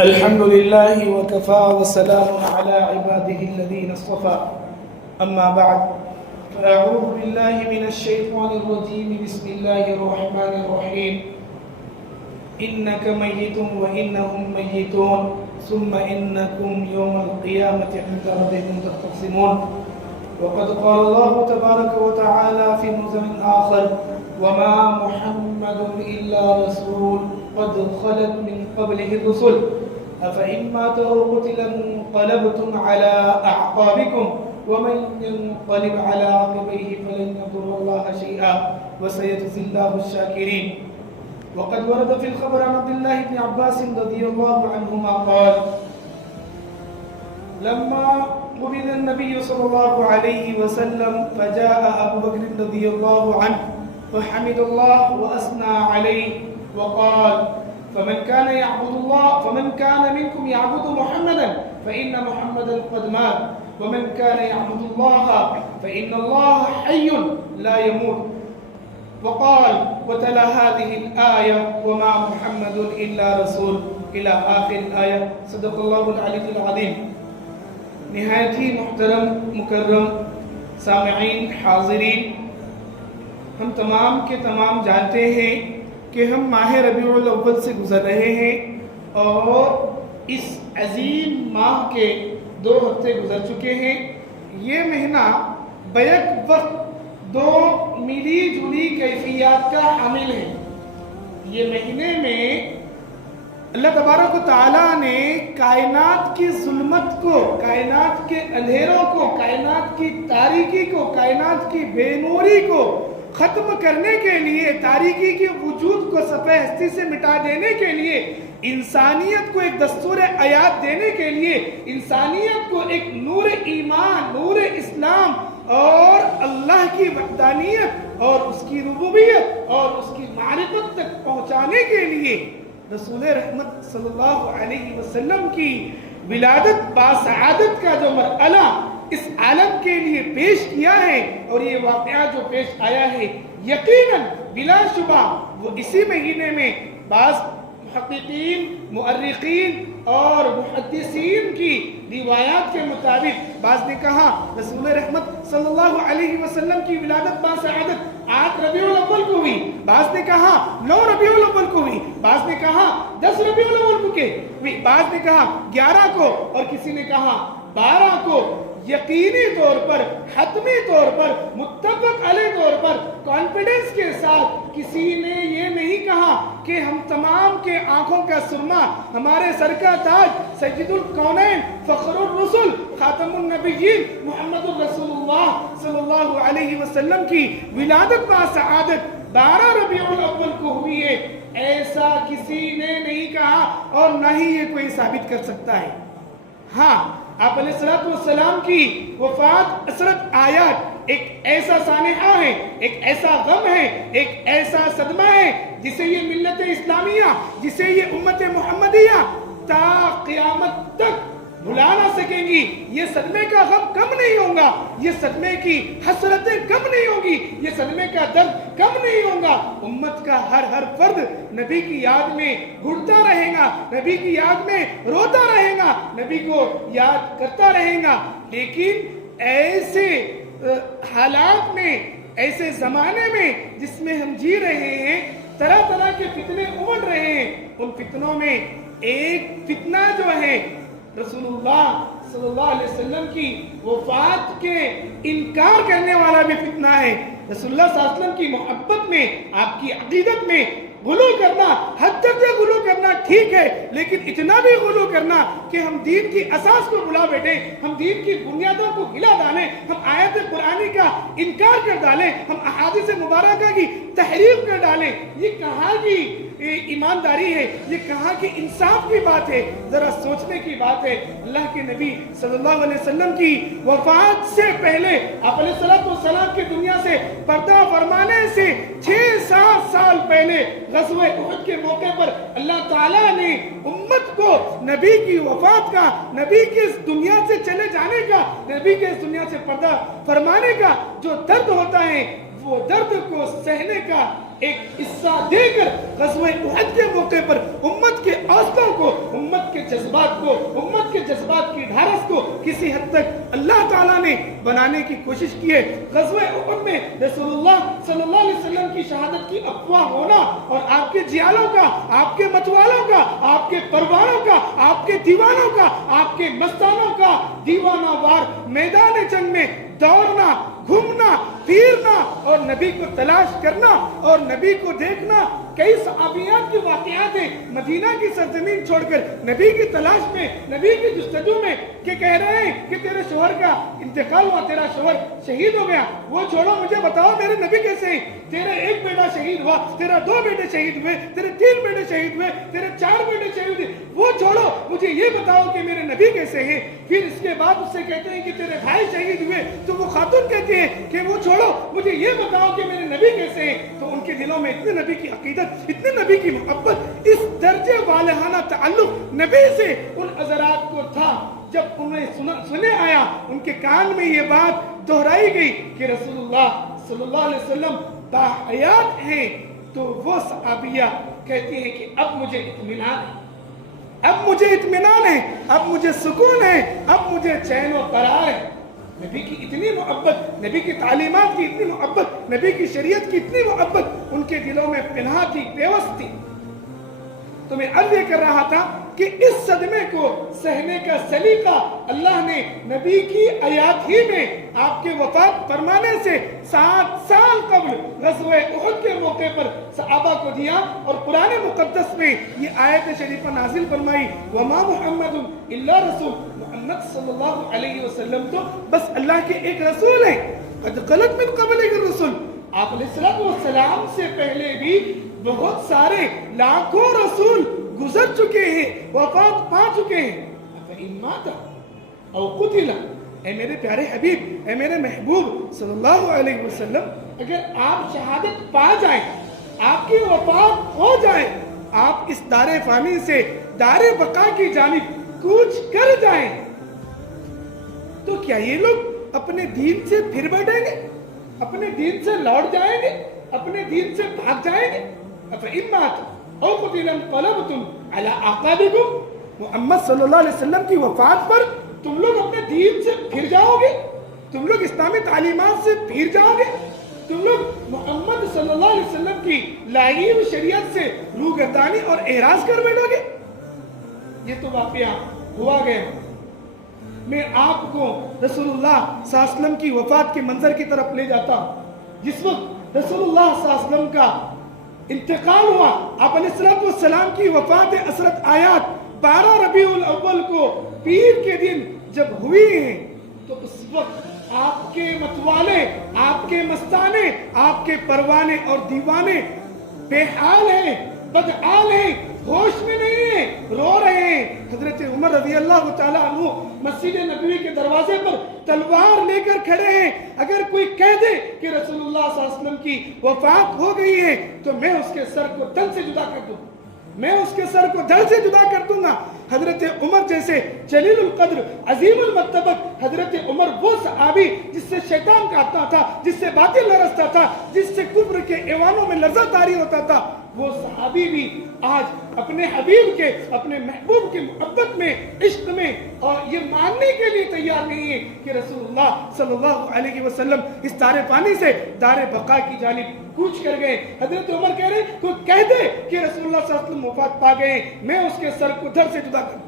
الحمد لله وكفى وسلام على عباده الذين اصطفى أما بعد فأعوذ بالله من الشيطان الرجيم بسم الله الرحمن الرحيم إنك ميت وإنهم ميتون ثم إنكم يوم القيامة عند ربكم تختصمون وقد قال الله تبارك وتعالى في موضع آخر وما محمد إلا رسول قد خلت من قبله الرسل أفإن مات أو قتل انقلبتم على أعقابكم ومن ينقلب على عقبيه فلن يضر الله شيئا وسيجزي الله الشاكرين. وقد ورد في الخبر عن عبد الله بن عباس رضي الله عنهما قال لما قبل النبي صلى الله عليه وسلم فجاء أبو بكر رضي الله عنه فحمد الله وأثنى عليه وقال فمن كان منكم يعبد محمدا فإن محمدا قد مات ومن كان يعبد الله فإن الله حي لا يموت وقال وتلا هذه الآية وما محمد إلا رسول إلى آخر الآية صدق الله العلي العظيم. نہایت ہی محترم مکرم سامعین حاضرین، ہم تمام کے تمام جانتے ہیں کہ ہم ماہ ربیع الاول سے گزر رہے ہیں اور اس عظیم ماہ کے 2 ہفتے گزر چکے ہیں. یہ مہینہ بیک وقت 2 ملی جلی کیفیات کا حامل ہے. یہ مہینے میں اللہ تبارک و تعالیٰ نے کائنات کی ظلمت کو، کائنات کے اندھیروں کو، کائنات کی تاریکی کو، کائنات کی بے نوری کو ختم کرنے کے لیے، تاریکی کے وجود کو صفحہ ہستی سے مٹا دینے کے لیے، انسانیت کو ایک دستور حیات دینے کے لیے، انسانیت کو ایک نور ایمان، نور اسلام اور اللہ کی وحدانیت اور اس کی ربوبیت اور اس کی معرفت تک پہنچانے کے لیے رسول رحمت صلی اللہ علیہ وسلم کی ولادت باسعادت کا جو مرحلہ اس عالم کے لیے پیش کیا ہے، اور یہ واقعہ جو پیش آیا ہے یقیناً بلا شبہ وہ اسی مہینے میں بعض محققین، مؤرخین اور محدثین کی روایات کے مطابق بعض نے کہا رسول رحمت صلی اللہ علیہ وسلم کی ولادت باسعادت 8 ربیع الاول کو ہوئی، بعض نے کہا 9 ربیع الاول کو ہوئی، بعض نے کہا 10 ربیع الاول کو ہوئی، بعض نے کہا 11 کو اور کسی نے کہا 12 کو. یقینی طور پر، حتمی طور پر، متفق علیہ طور پر کانفیڈنس کے ساتھ کسی نے یہ نہیں کہا کہ ہم تمام کے آنکھوں کا سرما، ہمارے سر کا تاج، سید الکونین، فخر الرسل، خاتم النبیین محمد الرسول اللہ صلی اللہ علیہ وسلم کی ولادت باسعادت 12 ربیع الاول کو ہوئی ہے، ایسا کسی نے نہیں کہا اور نہ ہی یہ کوئی ثابت کر سکتا ہے. ہاں، آپ علیہ السلام کی وفات اثرت آیات ایک ایسا سانحہ ہے، ایک ایسا غم ہے، ایک ایسا صدمہ ہے جسے یہ ملت اسلامیہ، جسے یہ امت محمدیہ تا قیامت تک بھلا نہ سکیں گی. یہ صدمے کا غم کم نہیں ہوگا، یہ صدمے کی حسرتیں کم نہیں ہوگی، یہ صدمے کا درد کم نہیں ہوگا. امت کا ہر فرد نبی کی یاد میں گھڑتا رہے گا، نبی کی یاد میں روتا رہے گا، نبی کو یاد کرتا رہے گا. لیکن ایسے حالات میں، ایسے زمانے میں جس میں ہم جی رہے ہیں، طرح طرح کے فتنے امڑ رہے ہیں. ان فتنوں میں ایک فتنہ جو ہے رسول اللہ صلی اللہ علیہ وسلم کی وفات کے انکار کرنے والا بھی فتنہ ہے. رسول اللہ صلی اللہ علیہ وسلم کی محبت میں، آپ کی عقیدت میں غلو کرنا، حد درجہ غلو کرنا ٹھیک ہے، لیکن اتنا بھی غلو کرنا کہ ہم دین کی اساس کو بلا بیٹھیں، ہم دین کی بنیادوں کو ہلا ڈالیں، ہم آیت قرآنی کا انکار کر ڈالیں، ہم احادیث مبارکہ کی تحریف کر ڈالیں، یہ کہاں کی ایمانداری ہے، یہ کہاں کی انصاف کی بات ہے؟ ذرا سوچنے کی بات ہے. اللہ کے نبی صلی اللہ علیہ وسلم کی وفات سے پہلے، آپ علیہ السلام کی دنیا سے پردہ فرمانے سے 6-7 سال پہلے غزوہ احد کے موقع پر اللہ تعالیٰ نے امت کو نبی کی وفات کا، نبی کے اس دنیا سے چلے جانے کا، نبی کے اس دنیا سے پردہ فرمانے کا جو درد ہوتا ہے، وہ درد کو سہنے کا ایک حصہ دے کر غزوہ احد کے موقع پر امت کے حوصلوں کو، امت کے جذبات کو، امت کے جذبات کی ڈھارس کو کسی حد تک اللہ تعالیٰ نے بنانے کی کوشش کی ہے۔ غزوہ احد میں رسول اللہ صلی اللہ علیہ وسلم کی شہادت کی افواہ ہونا اور آپ کے جیالوں کا، آپ کے متوالوں کا، آپ کے پروانوں کا، آپ کے دیوانوں کا، آپ کے مستانوں کا دیوانہ وار میدان جنگ میں دوڑنا، گھومنا، پھرنا اور نبی کو تلاش کرنا اور نبی کو دیکھنا۔ کئی صحابیات کے واقعات ہیں مدینہ کی سرزمین چھوڑ کر نبی کی تلاش میں، نبی کی جستجو میں، کہ کہہ رہے ہیں کہ تیرے شوہر کا انتقال ہوا، تیرا شوہر شہید ہو گیا، وہ چھوڑو، مجھے بتاؤ میرے نبی کیسے ہیں؟ تیرا ایک بیٹا شہید ہوا، تیرا 2 بیٹے شہید ہوئے، تیرے 3 بیٹے شہید ہوئے، تیرے 4 بیٹے شہید ہوئے، وہ چھوڑو، مجھے یہ بتاؤ کہ میرے نبی کیسے ہیں؟ پھر اس کے بعد اس سے کہتے ہیں کہ تیرے بھائی شہید ہوئے، تو وہ خاتون کہتی ہے کہ وہ چھوڑو، مجھے یہ بتاؤ کہ میرے نبی کیسے ہیں؟ تو ان کے دلوں میں اتنے نبی کی عقیدت، اتنے نبی کی محبت، اس درجے والہانہ تعلق نبی سے ان حضرات کو تھا۔ جب انہیں سنے آیا، ان کے کان میں یہ بات دہرائی گئی کہ رسول اللہ صلی اللہ علیہ وسلم باحیات ہیں، تو وہ صحابیہ کہتی ہیں کہ اب مجھے اطمینان ہے، اب مجھے اطمینان ہے، اب مجھے سکون ہے، اب مجھے چین و قرار ہے۔ نبی کی اتنی محبت، نبی کی تعلیمات کی اتنی محبت، نبی کی شریعت کی اتنی محبت ان کے دلوں میں پنہا تھی، پیوست تھی۔ تو میں عرض یہ کر رہا تھا کہ اس صدمے کو سہنے کا سلیقہ اللہ نے نبی کی آیات ہی میں آپ کے وفات فرمانے سے 7 سال قبل غزوہ احد کے موقع پر صحابہ کو دیا، اور قرآن مقدس میں یہ آیت شریفہ نازل فرمائی، وما محمد الا رسول، محمد صلی اللہ علیہ وسلم تو بس اللہ کے ایک رسول ہیں، قد خلت من قبلہ الرسل، آپ علیہ السلام سے پہلے بھی بہت سارے لاکھوں رسول گزر چکے ہیں، وفات پا چکے ہیں، فَإِن مَاتَ أَوْ قُتِلَ، اے میرے پیارے حبیب، اے میرے محبوب صلی اللہ علیہ وسلم، اگر آپ شہادت پا جائیں، آپ کی وفات ہو جائے، آپ اس دار فانی سے دار بقا کی جانب کوچ کر جائیں، تو کیا یہ لوگ اپنے دین سے پھر بیٹھیں گے؟ اپنے دین سے لوٹ جائیں گے؟ اپنے دین سے بھاگ جائیں گے؟ فَإِن مَاتَ أَوْ قُتِلَ انقلبتم علی اعقابکم، محمد صلی اللہ علیہ وسلم کی وفات پر تم لوگ اپنے دین سے پھر جاؤ گے، تم لوگ اسلامی تعلیمات سے پھر جاؤ گے، تم لوگ محمد صلی اللہ علیہ وسلم کی لائی ہوئی شریعت سے روگردانی اور اعراض کر بیٹھو گے؟ یہ تو واقعہ ہوا گیا۔ میں آپ کو رسول اللہ صلی اللہ علیہ وسلم کی وفات کے منظر کی طرف لے جاتا ہوں۔ جس وقت رسول اللہ صلی اللہ علیہ وسلم کا انتقال ہوا، آپ علیہ السلام کی وفات عصرت آیات 12 ربیع الاول کو پیر کے دن جب ہوئی ہیں، تو اس وقت آپ کے متوالے، آپ کے مستانے، آپ کے پروانے اور دیوانے بے حال ہیں، بدحال ہیں، ہوش میں نہیں ہیں، رو رہے ہیں۔ حضرت عمر رضی اللہ تعالیٰ عنہ مسجد نبوی کے دروازے پر تلوار لے کر کھڑے ہیں۔ اگر کوئی کہہ دے کہ رسول اللہ صلی اللہ علیہ وسلم کی وفات ہو گئی ہے تو میں اس کے سر کو تن سے جدا کر دوں، میں اس کے سر کو دھڑ سے جدا کر دوں گا۔ حضرت عمر جیسے جلیل القدر، عظیم المرتبت حضرت عمر، وہ صحابی جس سے شیطان کاٹتا تھا، جس سے باطل لرزتا تھا، جس سے کفر کے ایوانوں میں لرزہ طاری ہوتا تھا، وہ صحابی بھی آج اپنے حبیب کے، اپنے محبوب کی محبت میں، عشق میں، اور یہ ماننے کے لیے تیار نہیں ہے کہ رسول اللہ صلی اللہ علیہ وسلم اس دار فانی سے دار بقا کی جانب کوچ کر گئے۔ حضرت عمر کہہ رہے ہیں، کوئی کہہ دے کہ رسول اللہ صلی اللہ علیہ وسلم وفات پا گئے، میں اس کے سر کو دھڑ سے جدا کر دوں۔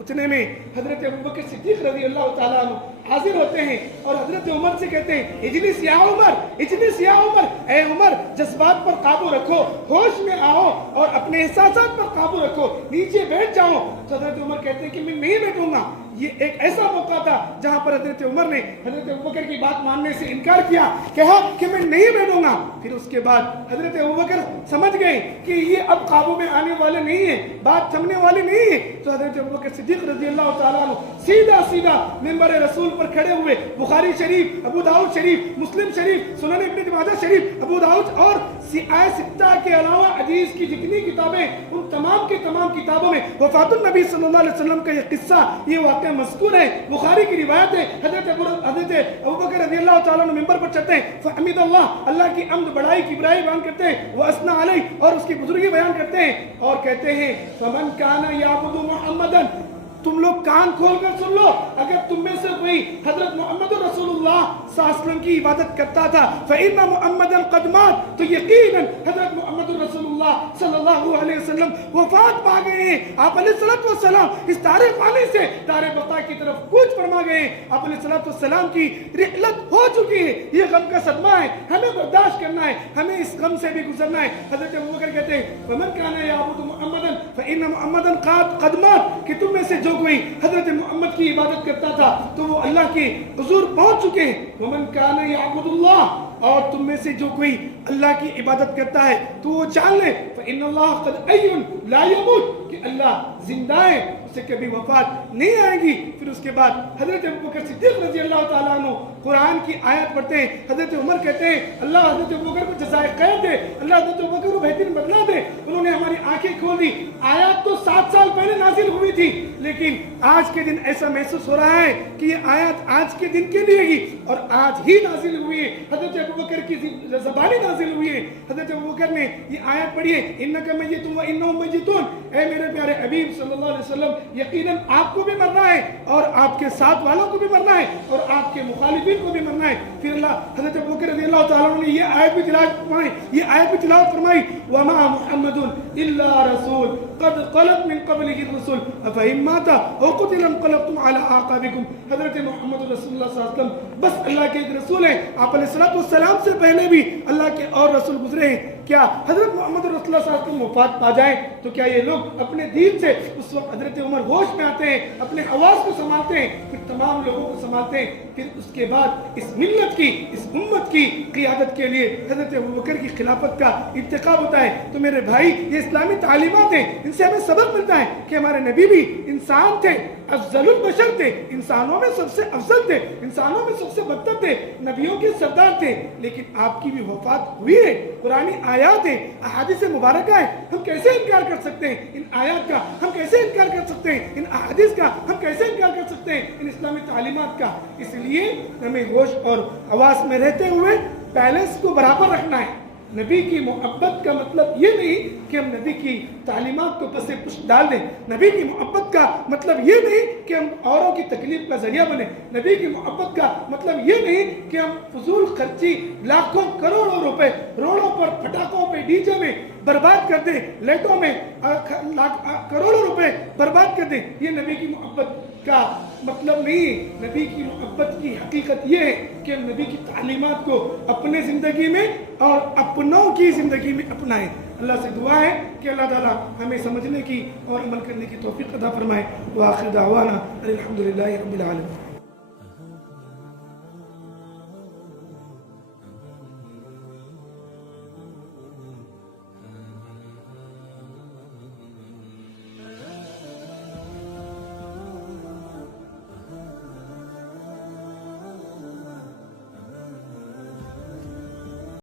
اتنے میں حضرت ابوبکر صدیق رضی اللہ تعالیٰ عنہ حاضر ہوتے ہیں اور حضرت عمر سے کہتے ہیں، اجلس یا عمر، اجلس یا عمر، اے عمر جذبات پر قابو رکھو، ہوش میں آؤ اور اپنے احساسات پر قابو رکھو، نیچے بیٹھ جاؤ۔ تو حضرت عمر کہتے ہیں کہ میں نہیں بیٹھوں گا۔ یہ ایک ایسا موقع تھا جہاں پر حضرت عمر نے حضرت ابوبکر کی بات ماننے سے انکار کیا، کہا کہ میں نہیں بیٹھوں گا۔ پھر اس کے بعد حضرت ابوبکر سمجھ گئے کہ یہ اب قابو میں آنے والے نہیں ہیں، بات تھمنے والے نہیں ہیں، تو حضرت ابوبکر صدیق رضی اللہ تعالیٰ عنہ سیدھا منبر رسول پر کھڑے ہوئے، بخاری شریف، ابو داؤد شریف، مسلم شریف، سنن ابن ماجہ شریف، ابو داؤد اور سیاہ ستہ کے علاوہ حدیث کی جتنی کتابیں، ان تمام کی تمام کتابوں میں وفات النبی صلی اللہ علیہ وسلم کا یہ قصہ، یہ واقعہ واقعہ مذکور ہے، بخاری کی روایت ہے، حضرت ابوبکر رضی اللہ تعالیٰ عنہ ممبر پر چڑھتے ہیں، فحمد اللہ کی حمد بڑائی کبریائی بیان کرتے ہیں، وَأَثْنَى عَلَيْهِ اور اس کی بزرگی بیان کرتے ہیں، اور کہتے ہیں فَمَنْ كَانَ يَعْبُدُ مُحَمَّدًا، تم لوگ کان کھول کر سن لو، اگر تم میں سے کوئی حضرت محمد رسول اللہ صلی اللہ علیہ وسلم کی عبادت کرتا تھا فَإِنَّ مُحَمَّدًا قَدْ مَاتَ، تو یقیناً حضرت محمد رسول اللہ صلی اللہ علیہ وسلم وفات پا گئے ہیں۔ آپ علیہ السلام اس دار فانی سے دار بقا کی طرف کوچ فرما گئے ہیں۔ آپ علیہ السلام کی رحلت ہو چکی ہے، یہ غم کا صدمہ ہے، ہمیں برداشت کرنا ہے، ہمیں اس غم سے بھی گزرنا ہے۔ حضرت ابوبکر کہتے ہیں وَمَنْ كَانَ يَعْبُدُ مُحَمَّدًا فَإِنَّ مُحَمَّدًا قَدْ مَاتَ، کہ تم میں سے جو کوئی حضرت محمد کی عبادت کرتا تھا تو وہ اللہ کے حضور پہنچ چکے ہیں۔ وَمَنْ كَانَ يَعْبُدُ اللَّهَ، اور تم میں سے جو کوئی اللہ کی عبادت کرتا ہے تو وہ جان لے فَإِنَّ اللَّهَ قَدْ أَيٌّ لَا يَمُوتُ، کہ اللہ زندہ ہے، اسے کبھی وفات نہیں آئے گی۔ پھر اس کے بعد حضرت ابوبکر صدیق رضی اللہ تعالیٰ عنہ قرآن کی آیت پڑھتے ہیں، حضرت عمر کہتے ہیں اللہ حضرت ابوبکر کو جزائے خیر دے، اللہ حضرت ابوبکر کو بہترین بدلہ دے، انہوں نے ہماری آنکھیں کھول دی۔ آیات تو 7 سال پہلے نازل ہوئی تھی، لیکن آج کے دن ایسا محسوس ہو رہا ہے کہ یہ آیات آج کے دن کے لیے ہی اور آج ہی نازل ہوئی ہے، حضرت ابوبکر کی زبانی نازل ہوئی ہے۔ حضرت ابوبکر نے یہ آیت پڑھی ہے انک میت و انہم میتون، اے میرے پیارے حبیب صلی اللہ علیہ وسلم یقیناً آپ کو بھی مرنا ہے اور آپ کے ساتھ والوں کو بھی مرنا ہے اور آپ کے مخالفین کو بھی مرنا ہے۔ پھر اللہ حضرت ابوبکر رضی اللہ تعالیٰ عنہ نے یہ آیت بھی تلاوت فرمائی وما محمد الا رسول قد خلت من قبله الرسل افإن مات او قتل انقلبتم على اعقابكم، حضرت محمد رسول اللہ صلی اللہ علیہ وسلم بس اللہ کے ایک رسول ہیں، آپ علیہ السلام سے پہلے بھی اللہ کے اور رسول گزرے ہیں۔ کیا حضرت محمد رسول اللہ صلی اللہ علیہ وسلم وفات پا جائیں تو کیا یہ لوگ اپنے دین سے اس وقت حضرت عمر ہوش میں آتے ہیں، اپنے حواس کو سنبھالتے ہیں، پھر تمام لوگوں کو سنبھالتے ہیں، پھر اس کے بعد اس ملت کی اس امت کی قیادت کے لیے حضرت ابوبکر کی خلافت کا انتخاب ہوتا ہے۔ تو میرے بھائی یہ اسلامی تعلیمات ہیں، ان سے ہمیں سبق ملتا ہے کہ ہمارے نبی بھی انسان تھے، افضل البشر تھے، انسانوں میں سب سے افضل تھے، انسانوں میں سب سے بدتر تھے، نبیوں کے سردار تھے، لیکن آپ کی بھی وفات ہوئی ہے۔ قرآن آیات ہیں، احادیث مبارکہ ہیں، ہم کیسے انکار کر سکتے ہیں ان آیات کا، ہم کیسے انکار کر سکتے ہیں ان احادیث کا، ہم کیسے انکار کر سکتے ہیں ان اسلامی تعلیمات کا۔ اس لیے ہمیں ہوش اور حواس میں رہتے ہوئے بیلنس کو برابر رکھنا ہے۔ نبی کی محبت کا مطلب یہ نہیں کہ ہم نبی کی تعلیمات کو پس پشت ڈال دیں، نبی کی محبت کا مطلب یہ نہیں کہ ہم اوروں کی تکلیف کا ذریعہ بنیں، نبی کی محبت کا مطلب یہ نہیں کہ ہم فضول خرچی لاکھوں کروڑوں روپے روڈوں پر پٹاخوں پہ ڈی جے میں برباد کر دیں، لائٹوں میں کروڑوں روپے برباد کر دیں، یہ نبی کی محبت کا مطلب نہیں۔ نبی کی محبت کی حقیقت یہ ہے کہ ہم نبی کی تعلیمات کو اپنے زندگی میں اور اپنوں کی زندگی میں اپنائیں۔ اللہ سے دعا ہے کہ اللہ تعالیٰ ہمیں سمجھنے کی اور عمل کرنے کی توفیق عطا فرمائے۔ وآخر دعوانا الحمدللہ رب العالمین۔